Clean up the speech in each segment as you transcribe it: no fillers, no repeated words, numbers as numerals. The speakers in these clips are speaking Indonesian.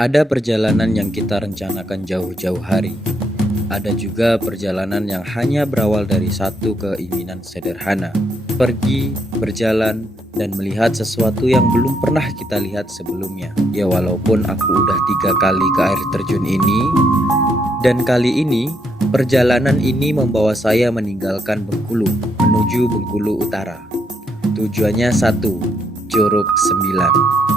Ada perjalanan yang kita rencanakan jauh-jauh hari. Ada juga perjalanan yang hanya berawal dari satu keinginan sederhana. Pergi, berjalan, dan melihat sesuatu yang belum pernah kita lihat sebelumnya. Ya walaupun aku udah 3 kali ke air terjun ini, dan kali ini perjalanan ini membawa saya meninggalkan Bengkulu menuju Bengkulu Utara. Tujuannya satu, Curug 9.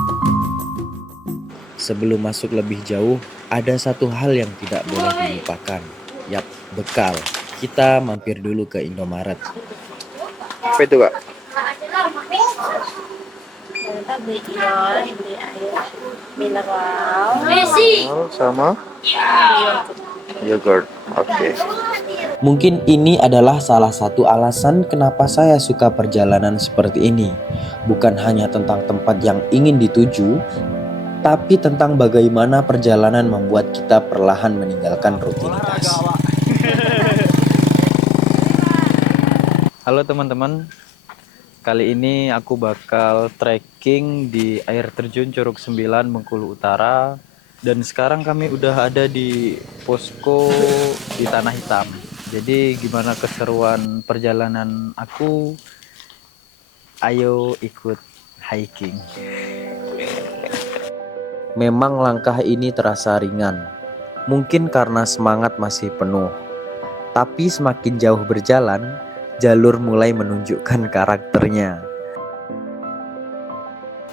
Sebelum masuk lebih jauh, ada satu hal yang tidak boleh dilupakan. Yap, bekal. Kita mampir dulu ke Indomaret. Apa itu, Kak? Kita beli ion, beli air mineral, Sama yogurt. Oke. Mungkin ini adalah salah satu alasan kenapa saya suka perjalanan seperti ini. Bukan hanya tentang tempat yang ingin dituju, tapi tentang bagaimana perjalanan membuat kita perlahan meninggalkan rutinitas. Halo teman-teman, kali ini aku bakal trekking di air terjun Curug 9 Bengkulu Utara. Dan sekarang kami udah ada di posko di Tanah Hitam. Jadi gimana keseruan perjalanan aku? Ayo ikut hiking. Memang langkah ini terasa ringan. Mungkin karena semangat masih penuh. Tapi semakin jauh berjalan, jalur mulai menunjukkan karakternya.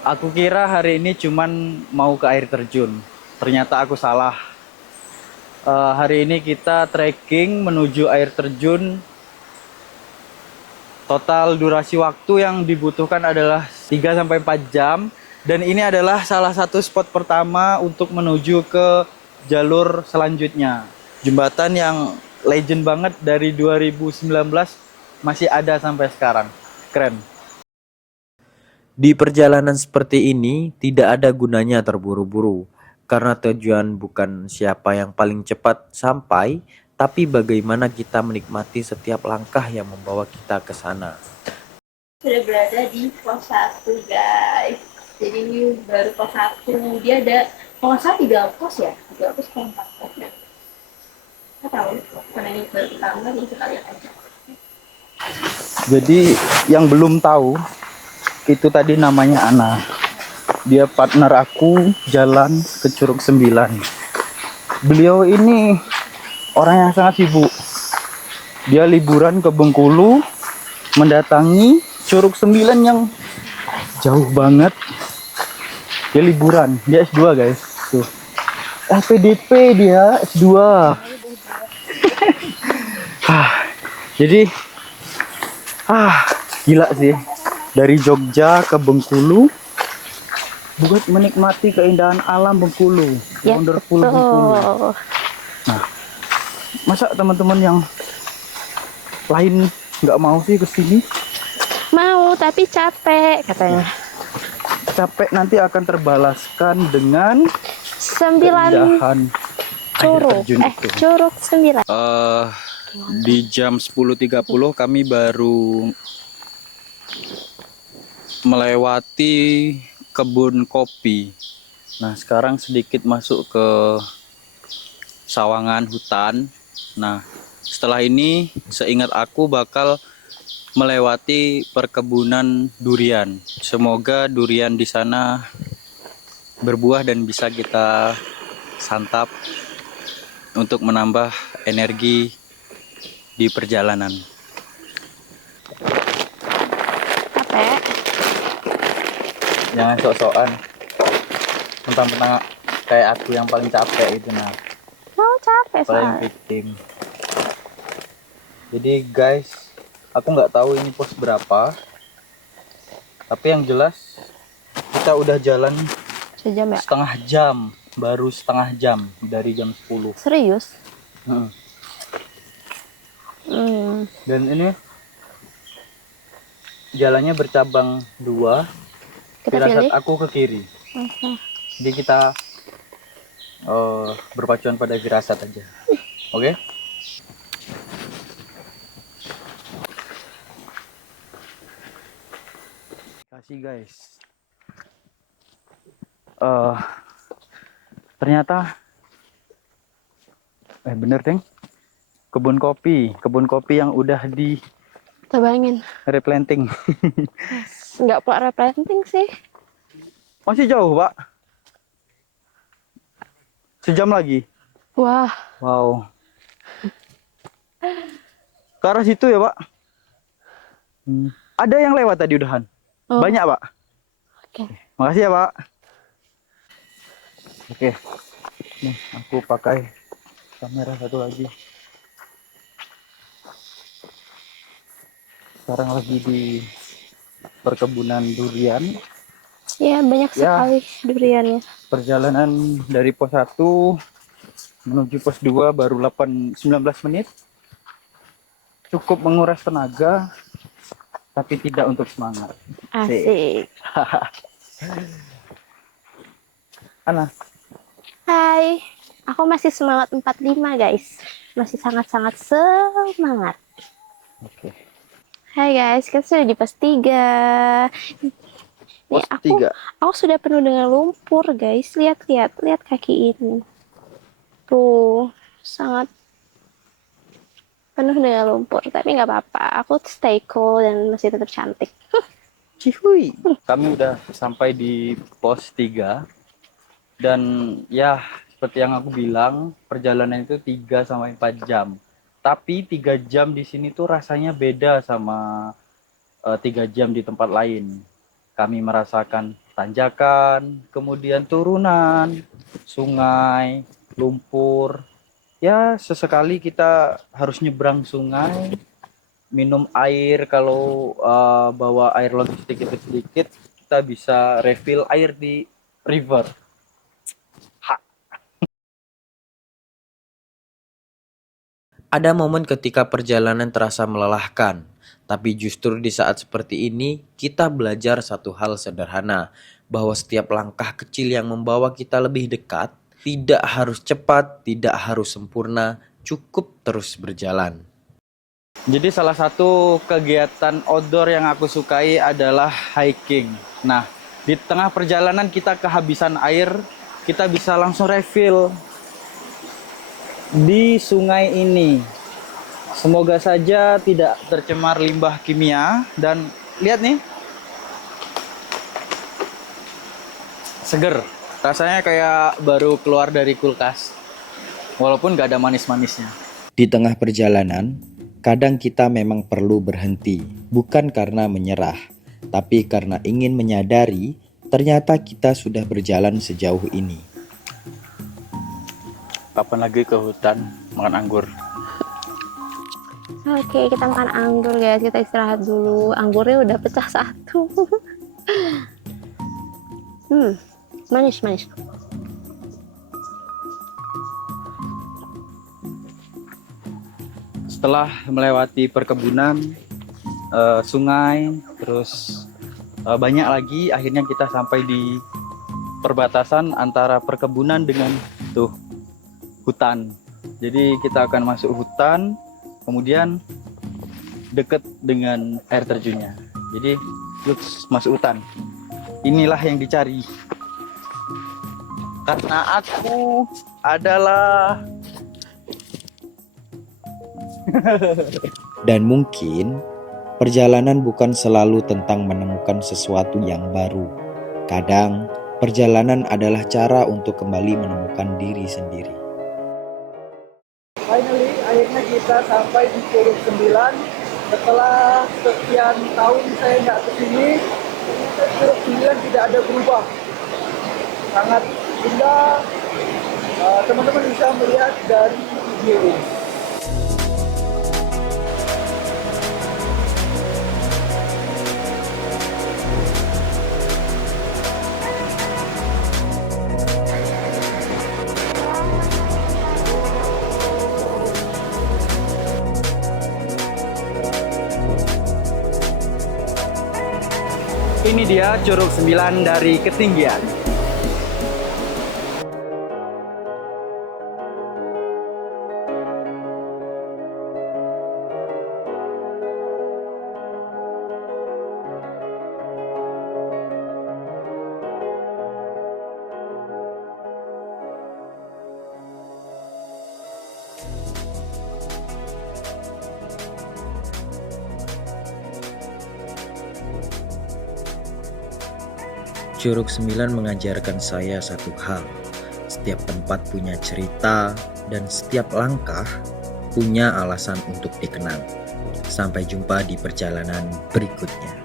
Aku kira hari ini cuman mau ke air terjun. Ternyata aku salah. Hari ini kita trekking menuju air terjun. Total durasi waktu yang dibutuhkan adalah 3-4 jam. Dan ini adalah salah satu spot pertama untuk menuju ke jalur selanjutnya. Jembatan yang legend banget dari 2019 masih ada sampai sekarang. Keren. Di perjalanan seperti ini tidak ada gunanya terburu-buru. Karena tujuan bukan siapa yang paling cepat sampai, tapi bagaimana kita menikmati setiap langkah yang membawa kita ke sana. sudah berada di pos 1 guys. Jadi ini baru pos 1. Dia ada kalau nggak salah 3 pos ya, 3 pos atau 4 pos ya. Nggak tahu, karena ini baru pertama jadi kita lihat aja. Jadi yang belum tahu itu tadi namanya Ana. Dia partner aku jalan ke Curug 9. Beliau ini orang yang sangat sibuk. Dia liburan ke Bengkulu mendatangi Curug 9 yang jauh banget. Dia liburan, dia S2 guys. Tuh. LPDP dia S2. Jadi gila sih. Dari Jogja ke Bengkulu buat menikmati keindahan alam Bengkulu. Ya, Wonderful betul. Bengkulu. Nah, masa teman-teman yang lain nggak mau sih kesini? Mau tapi capek katanya. Capek nanti akan terbalaskan dengan 9 keindahan air curug. terjun itu. Curug 9. Di jam 10.30 kami baru melewati kebun kopi. Nah, sekarang sedikit masuk ke sawangan hutan. Nah, setelah ini seingat aku bakal melewati perkebunan durian. Semoga durian di sana berbuah dan bisa kita santap untuk menambah energi di perjalanan. Capek. Jangan sok-sokan mentang-mentang kayak aku yang paling capek itu. Nah, Mau capek paling soalnya. victim. Jadi guys, aku nggak tahu ini pos berapa, tapi yang jelas kita udah jalan Sejam ya? setengah jam, baru setengah jam dari jam 10. Serius? Heeh. Dan ini jalannya bercabang 2. Kita Firasat pilih. aku ke kiri. Jadi kita berpacuan pada firasat aja. Oke? Kasih guys. Ternyata, bener deng, kebun kopi yang udah di Tebangin. replanting. Nggak Pak replanting sih. Masih jauh, Pak. Sejam lagi. Wah, Wow. Ke arah situ ya, Pak. Ada yang lewat tadi udahan. oh, Banyak, Pak. oke. Makasih ya, Pak. Oke. Nih, aku pakai kamera satu lagi. Sekarang lagi di perkebunan durian. Ya, banyak Ya, sekali duriannya. perjalanan dari pos 1 menuju pos 2 baru 19 menit. Cukup menguras tenaga, tapi tidak untuk semangat. Asik. Ana, Hai, aku masih semangat 45 guys. Masih sangat-sangat semangat. oke. Hai guys, kita sudah di pos 3. Nih, Pos 3. aku sudah penuh dengan lumpur guys. Lihat kaki ini. Tuh, sangat penuh dengan lumpur. Tapi nggak apa-apa, aku stay cool dan masih tetap cantik. Cihuy. Kami udah sampai di pos 3 dan ya seperti yang aku bilang, perjalanan itu 3 sampai 4 jam. Tapi 3 jam di sini tuh rasanya beda sama 3 jam di tempat lain. Kami merasakan tanjakan, kemudian turunan, sungai, lumpur. Ya, sesekali kita harus nyebrang sungai, minum air. Kalau bawa air logistik itu sedikit, kita bisa refill air di river. Ada momen ketika perjalanan terasa melelahkan, tapi justru di saat seperti ini kita belajar satu hal sederhana, bahwa setiap langkah kecil yang membawa kita lebih dekat, tidak harus cepat, tidak harus sempurna, cukup terus berjalan. Jadi salah satu kegiatan outdoor yang aku sukai adalah hiking. Nah, di tengah perjalanan kita kehabisan air, kita bisa langsung refill di sungai ini. Semoga saja tidak tercemar limbah kimia dan lihat nih. Seger. Rasanya kayak baru keluar dari kulkas. Walaupun gak ada manis-manisnya. Di tengah perjalanan, kadang kita memang perlu berhenti, bukan karena menyerah, tapi karena ingin menyadari ternyata kita sudah berjalan sejauh ini. Kapan lagi ke hutan makan anggur? Oke, kita makan anggur guys. Kita istirahat dulu. Anggurnya udah pecah satu. Manis. Setelah melewati perkebunan, sungai, terus banyak lagi, akhirnya kita sampai di perbatasan antara perkebunan dengan hutan. Jadi kita akan masuk hutan, kemudian deket dengan air terjunnya. Jadi masuk hutan. Inilah yang dicari. Karena aku adalah Dan mungkin perjalanan bukan selalu tentang menemukan sesuatu yang baru. Kadang perjalanan adalah cara untuk kembali menemukan diri sendiri. finally akhirnya kita sampai di Curug 9. Setelah sekian tahun saya nggak kesini, ternyata Curug 9 tidak ada berubah. Sangat indah. Teman-teman bisa melihat dari video ini. Ini dia Curug 9 dari ketinggian. Curug 9 mengajarkan saya satu hal. Setiap tempat punya cerita dan setiap langkah punya alasan untuk dikenang. Sampai jumpa di perjalanan berikutnya.